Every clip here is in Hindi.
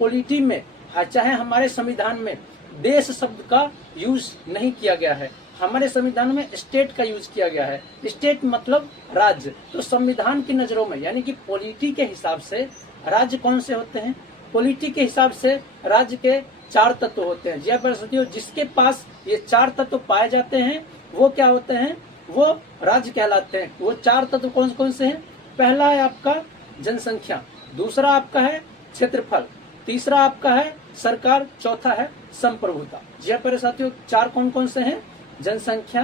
पॉलिटी में, चाहे हमारे संविधान में देश शब्द का यूज नहीं किया गया है, हमारे संविधान में स्टेट का यूज किया गया है। स्टेट मतलब राज्य। तो संविधान की नजरों में यानी कि पॉलिटी के हिसाब से राज्य कौन से होते हैं? पॉलिटी के हिसाब से राज्य के 4 तत्व होते हैं। जी हाँ साथियों, जिसके पास ये 4 तत्व पाए जाते हैं वो क्या होते हैं? वो राज्य कहलाते हैं। वो 4 तत्व कौन कौन से हैं? पहला है आपका जनसंख्या, दूसरा आपका है क्षेत्रफल, तीसरा आपका है सरकार, चौथा है संप्रभुता। जी हाँ साथियों, 4 कौन कौन से हैं? जनसंख्या,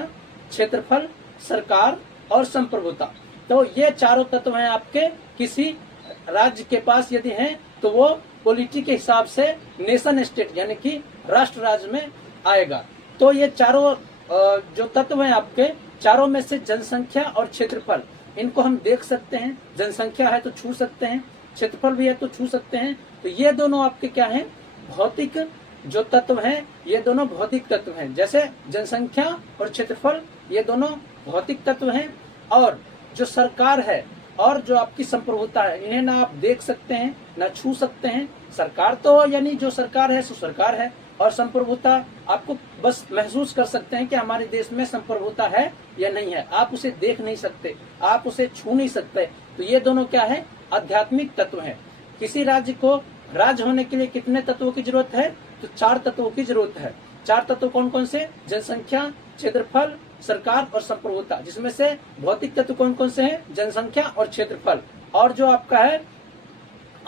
क्षेत्रफल, सरकार और संप्रभुता। तो ये चारों तत्व हैं आपके किसी राज्य के पास यदि हैं तो वो पॉलिटी के हिसाब से नेशन स्टेट यानी कि राष्ट्र राज्य में आएगा। तो ये चारों जो तत्व हैं आपके, चारों में से जनसंख्या और क्षेत्रफल, इनको हम देख सकते हैं। जनसंख्या है तो छू सकते हैं, क्षेत्रफल भी है तो छू सकते हैं। तो ये दोनों आपके क्या हैं? भौतिक जो तत्व हैं, ये दोनों भौतिक तत्व हैं। जैसे जनसंख्या और क्षेत्रफल ये दोनों भौतिक तत्व हैं। और जो सरकार है और जो आपकी संप्रभुता है, इन्हें ना आप देख सकते हैं ना छू सकते हैं। सरकार तो यानी जो सरकार है सो सरकार है, और संप्रभुता आपको बस महसूस कर सकते हैं कि हमारे देश में संप्रभुता है या नहीं है। आप उसे देख नहीं सकते, आप उसे छू नहीं सकते। तो ये दोनों क्या है? आध्यात्मिक तत्व हैं। किसी राज्य को राज्य होने के लिए कितने तत्वों की जरूरत है? तो 4 तत्वों की जरूरत है। 4 तत्व कौन कौन से? जनसंख्या, क्षेत्रफल, सरकार और संप्रभुता। जिसमें से भौतिक तत्व कौन कौन से हैं? जनसंख्या और क्षेत्रफल। और जो आपका है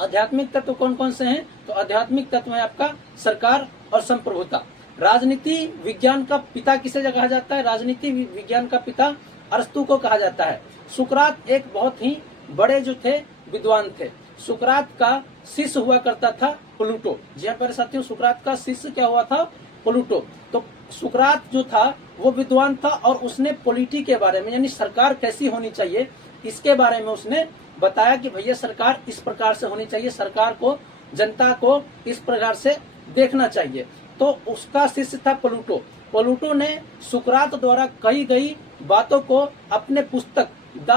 आध्यात्मिक तत्व कौन कौन से हैं? तो आध्यात्मिक तत्व है आपका सरकार और संप्रभुता। राजनीति विज्ञान का पिता किसे कहा जाता है? राजनीति विज्ञान का पिता अरस्तु को कहा जाता है। सुकरात एक बहुत ही बड़े जो थे विद्वान थे। सुकरात का शिष्य हुआ करता था प्लूटो। जी हाँ साथियों, सुकरात का शिष्य क्या हुआ था? प्लूटो। तो सुकरात जो था वो विद्वान था और उसने पॉलिटी के बारे में यानी सरकार कैसी होनी चाहिए इसके बारे में उसने बताया कि भैया सरकार इस प्रकार से होनी चाहिए, सरकार को जनता को इस प्रकार से देखना चाहिए। तो उसका शिष्य था प्लूटो। प्लूटो ने सुकरात द्वारा कही गई बातों को अपने पुस्तक द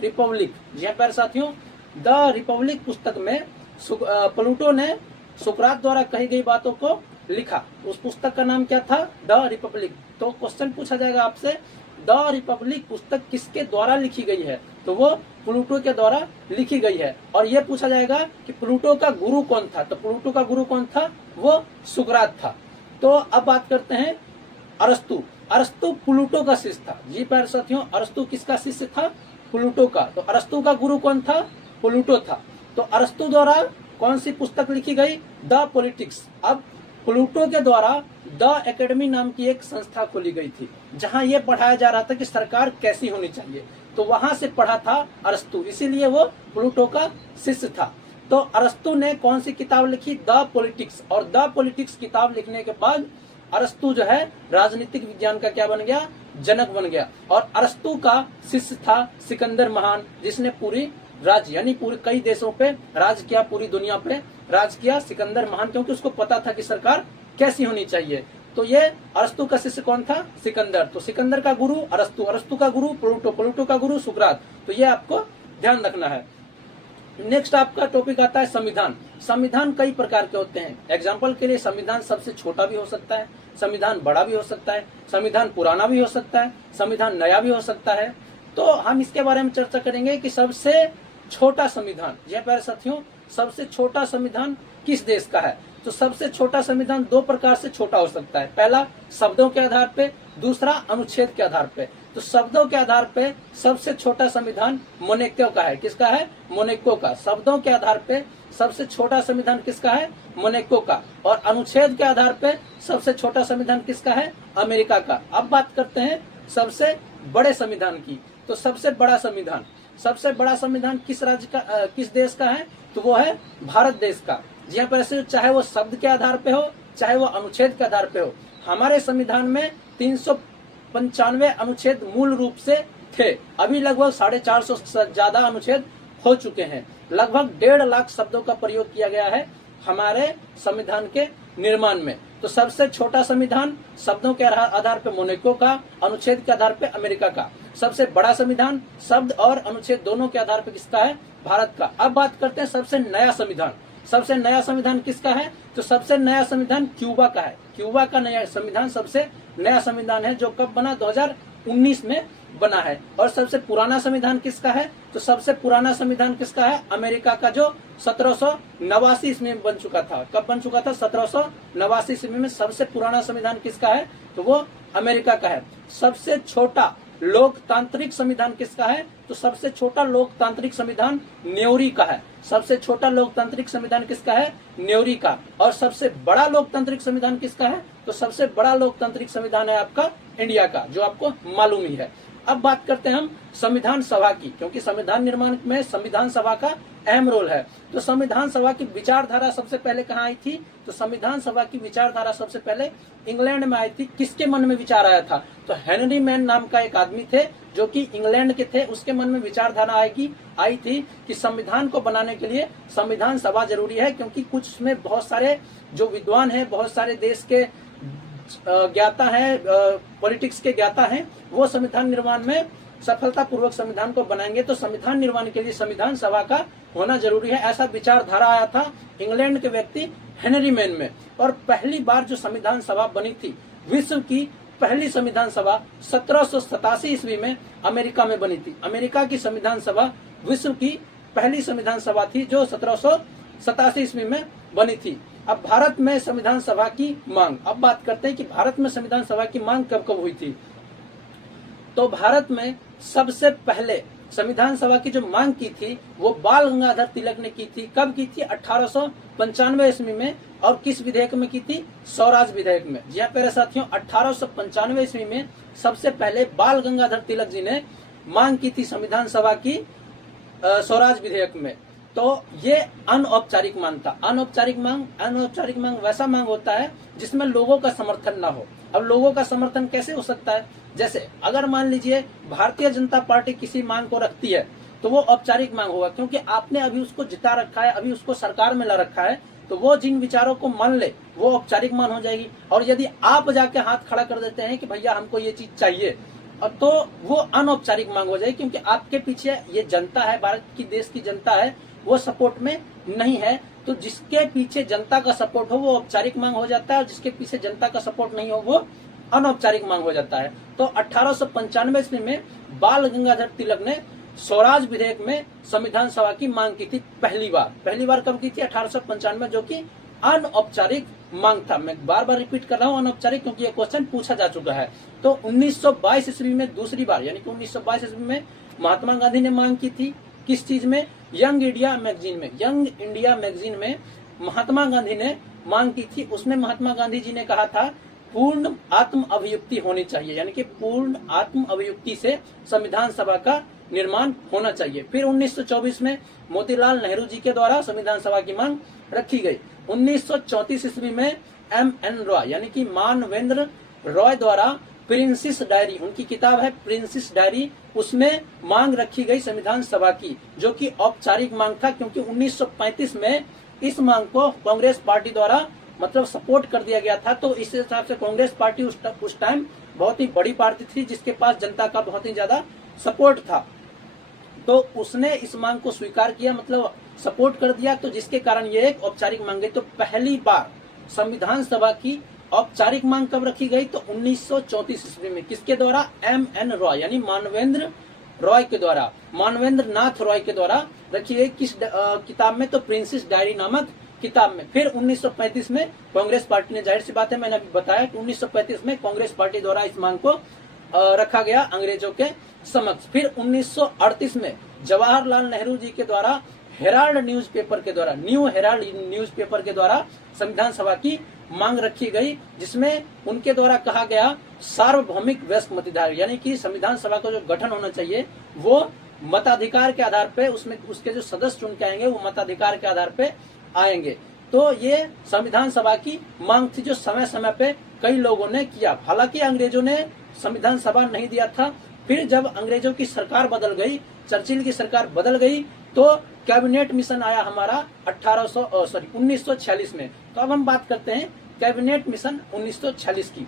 रिपब्लिक जी हाँ साथियों, द रिपब्लिक पुस्तक में प्लूटो ने सुकरात द्वारा कही गई बातों को लिखा। उस पुस्तक का नाम क्या था? The Republic. तो क्वेश्चन पूछा जाएगा आपसे, द रिपब्लिक पुस्तक किसके द्वारा लिखी गई है? तो वो प्लूटो के द्वारा लिखी गई है। और ये पूछा जाएगा कि प्लूटो का गुरु कौन था? तो प्लूटो का गुरु कौन था? वो सुकरात था। तो अब बात करते हैं अरस्तु। अरस्तु प्लूटो का शिष्य था। जी प्यारे साथियों, अरस्तु किसका शिष्य था? प्लूटो का। तो अरस्तु का गुरु कौन था? प्लूटो था। तो अरस्तु द्वारा कौन सी पुस्तक लिखी गई? The politics. अब प्लूटो के द्वारा द एकेडमी नाम की एक संस्था खोली गई थी जहां ये पढ़ाया जा रहा था कि सरकार कैसी होनी चाहिए। तो वहां से पढ़ा था अरस्तु, इसीलिए वो प्लूटो का शिष्य था। तो अरस्तु ने कौन सी किताब लिखी? The politics. और द पॉलिटिक्स किताब लिखने के बाद अरस्तु जो है राजनीतिक विज्ञान का क्या बन गया? जनक बन गया। और अरस्तु का शिष्य था सिकंदर महान, जिसने पूरी राज्य यानी पूरे कई देशों पे राज किया, पूरी दुनिया पे राज किया सिकंदर महान, क्योंकि उसको पता था कि सरकार कैसी होनी चाहिए। तो ये अरस्तु का शिष्य कौन था? सिकंदर। तो सिकंदर का गुरु अरस्तु, अरस्तु का गुरु प्लूटो, प्लूटो का गुरु सुकरात। तो ये आपको ध्यान रखना है। नेक्स्ट आपका टॉपिक आता है संविधान। संविधान कई प्रकार के होते हैं। एग्जाम्पल के लिए संविधान सबसे छोटा भी हो सकता है, संविधान बड़ा भी हो सकता है, संविधान पुराना भी हो सकता है, संविधान नया भी हो सकता है। तो हम इसके बारे में चर्चा करेंगे कि सबसे छोटा संविधान, यह प्यारे साथियों, सबसे छोटा संविधान किस देश का है? तो सबसे छोटा संविधान 2 प्रकार से छोटा हो सकता है। पहला शब्दों के आधार पे, दूसरा अनुच्छेद के आधार पे। तो शब्दों के आधार पे सबसे छोटा संविधान मोनेको का है। किसका है? मोनेको का। शब्दों के आधार पे सबसे छोटा संविधान किसका है? मोनेको का। और अनुच्छेद के आधार पे सबसे छोटा संविधान किसका है? अमेरिका का। अब बात करते हैं सबसे बड़े संविधान की। तो सबसे बड़ा संविधान किस राज्य का, किस देश का है? तो वो है भारत देश का। जी हाँ, पर चाहे वो शब्द के आधार पे हो, चाहे वो अनुच्छेद के आधार पे हो, हमारे संविधान में 395 अनुच्छेद मूल रूप से थे। अभी लगभग 450 से ज्यादा अनुच्छेद हो चुके हैं। लगभग 1.5 लाख शब्दों का प्रयोग किया गया है हमारे संविधान के निर्माण में। तो सबसे छोटा संविधान शब्दों के आधार पे मोनेको का, अनुच्छेद के आधार पे अमेरिका का। सबसे बड़ा संविधान शब्द और अनुच्छेद दोनों के आधार पे किसका है? भारत का। अब बात करते हैं सबसे नया संविधान। सबसे नया संविधान किसका है? तो सबसे नया संविधान क्यूबा का है। क्यूबा का नया संविधान सबसे नया संविधान है, जो कब बना? 2019 में बना है। और सबसे पुराना संविधान किसका है? तो सबसे पुराना संविधान किसका है? अमेरिका का, जो 1789 ईस्वी में बन चुका था। कब बन चुका था? 1789 ईस्वी में। सबसे पुराना संविधान किसका है? तो वो अमेरिका का है। सबसे छोटा लोकतांत्रिक संविधान किसका है? तो सबसे छोटा लोकतांत्रिक संविधान न्योरी का है। सबसे छोटा लोकतांत्रिक संविधान किसका है? न्योरी का। और सबसे बड़ा लोकतांत्रिक संविधान किसका है? तो सबसे बड़ा लोकतांत्रिक संविधान है आपका इंडिया का, जो आपको मालूम ही है। अब बात करते हैं हम संविधान सभा की, क्योंकि संविधान निर्माण में संविधान सभा का अहम रोल है। तो संविधान सभा की विचारधारा सबसे पहले कहाँ आई थी? तो संविधान सभा की विचारधारा सबसे पहले इंग्लैंड में आई थी। किसके मन में विचार आया था? तो हेनरी मैन नाम का एक आदमी थे, जो कि इंग्लैंड के थे। उसके मन में विचारधारा आई थी कि संविधान को बनाने के लिए संविधान सभा जरूरी है, क्योंकि कुछ उसमें बहुत सारे जो विद्वान हैं, बहुत सारे देश के ज्ञाता है, पॉलिटिक्स के ज्ञाता हैं, वो संविधान निर्माण में सफलतापूर्वक संविधान को बनाएंगे। तो संविधान निर्माण के लिए संविधान सभा का होना जरूरी है, ऐसा विचारधारा आया था इंग्लैंड के व्यक्ति हेनरी मैन में। और पहली बार जो संविधान सभा बनी थी, विश्व की पहली संविधान सभा 1787 ईस्वी में अमेरिका में बनी थी। अमेरिका की संविधान सभा विश्व की पहली संविधान सभा थी, जो 1787 ईस्वी में बनी थी। अब भारत में संविधान सभा की मांग। अब बात करते हैं कि भारत में संविधान सभा की मांग कब कब हुई थी। तो भारत में सबसे पहले संविधान सभा की जो मांग की थी, वो बाल गंगाधर तिलक ने की थी। कब की थी? 1895 ईस्वी में। और किस विधेयक में की थी? स्वराज विधेयक में। जी हाँ प्यारे साथियों, 1895 ईस्वी में सबसे पहले बाल गंगाधर तिलक जी ने मांग की थी संविधान सभा की स्वराज विधेयक में। तो ये अनौपचारिक मांग था। अनौपचारिक मांग वैसा मांग होता है जिसमें लोगों का समर्थन ना हो। अब लोगों का समर्थन कैसे हो सकता है? जैसे अगर मान लीजिए भारतीय जनता पार्टी किसी मांग को रखती है, तो वो औपचारिक मांग होगा, क्योंकि आपने अभी उसको जिता रखा है, अभी उसको सरकार में ला रखा है। तो वो जिन विचारों को मान ले, वो औपचारिक मांग हो जाएगी। और यदि आप जाके हाथ खड़ा कर देते हैं कि भैया हमको ये चीज चाहिए, अब तो वो अनौपचारिक मांग हो जाएगी, क्योंकि आपके पीछे ये जनता है, भारत की देश की जनता है, वो सपोर्ट में नहीं है। तो जिसके पीछे जनता का सपोर्ट हो, वो औपचारिक मांग हो जाता है, और जिसके पीछे जनता का सपोर्ट नहीं हो, वो अनौपचारिक मांग हो जाता है। तो 1895 ईस्वी में बाल गंगाधर तिलक ने स्वराज विधेयक में संविधान सभा की मांग की थी पहली बार कब की थी? 1895, जो कि अनौपचारिक मांग था। मैं बार बार रिपीट कर रहा हूँ अनौपचारिक, क्योंकि ये क्वेश्चन पूछा जा चुका है। तो 1922 ईस्वी में दूसरी बार, यानी कि 1922 ईस्वी में महात्मा गांधी ने मांग की थी। किस चीज में? यंग इंडिया मैगजीन में महात्मा गांधी ने मांग की थी। उसमें महात्मा गांधी जी ने कहा था पूर्ण आत्म अभिव्यक्ति होनी चाहिए, यानी कि पूर्ण आत्म अभिव्यक्ति से संविधान सभा का निर्माण होना चाहिए। फिर 1924 में मोतीलाल नेहरू जी के द्वारा संविधान सभा की मांग रखी गई। 1934 ईस्वी में M.N. रॉय, यानी कि मानवेंद्र रॉय द्वारा प्रिंसेस डायरी, उनकी किताब है प्रिंसेस डायरी, उसमें मांग रखी गई संविधान सभा की, जो कि औपचारिक मांग था, क्योंकि 1935 में इस मांग को कांग्रेस पार्टी द्वारा मतलब सपोर्ट कर दिया गया था। तो इस हिसाब से कांग्रेस पार्टी उस टाइम बहुत ही बड़ी पार्टी थी, जिसके पास जनता का बहुत ही ज्यादा सपोर्ट था। तो उसने इस मांग को स्वीकार किया, मतलब सपोर्ट कर दिया, तो जिसके कारण ये एक औपचारिक मांग गई। तो पहली बार संविधान सभा की औपचारिक मांग कब रखी गई? तो 1934 ईस्वी में। किसके द्वारा? M.N. रॉय, यानी मानवेंद्र रॉय के द्वारा, मानवेंद्र नाथ रॉय के द्वारा रखी गई। किस किताब में? तो प्रिंसेस डायरी नामक किताब में। फिर 1935 में कांग्रेस पार्टी ने, जाहिर सी बात है मैंने अभी बताया कि 1935 में कांग्रेस पार्टी द्वारा इस मांग को रखा गया अंग्रेजों के समक्ष। फिर 1938 में जवाहरलाल नेहरू जी के द्वारा हेराल्ड न्यूज़पेपर के द्वारा, न्यू हेराल्ड न्यूज़पेपर के द्वारा संविधान सभा की मांग रखी गई, जिसमें उनके द्वारा कहा गया सार्वभौमिक वयस्क मताधिकार, यानी कि संविधान सभा का जो गठन होना चाहिए वो मताधिकार के आधार पे, उसमें उसके जो सदस्य चुन के आएंगे वो मताधिकार के आधार पे आएंगे। तो ये संविधान सभा की मांग थी, जो समय समय पे कई लोगों ने किया। हालांकि अंग्रेजों ने संविधान सभा नहीं दिया था। फिर जब अंग्रेजों की सरकार बदल गई, चर्चिल की सरकार बदल गई, तो कैबिनेट मिशन आया हमारा 1946 में। तो अब हम बात करते हैं कैबिनेट मिशन 1946 की।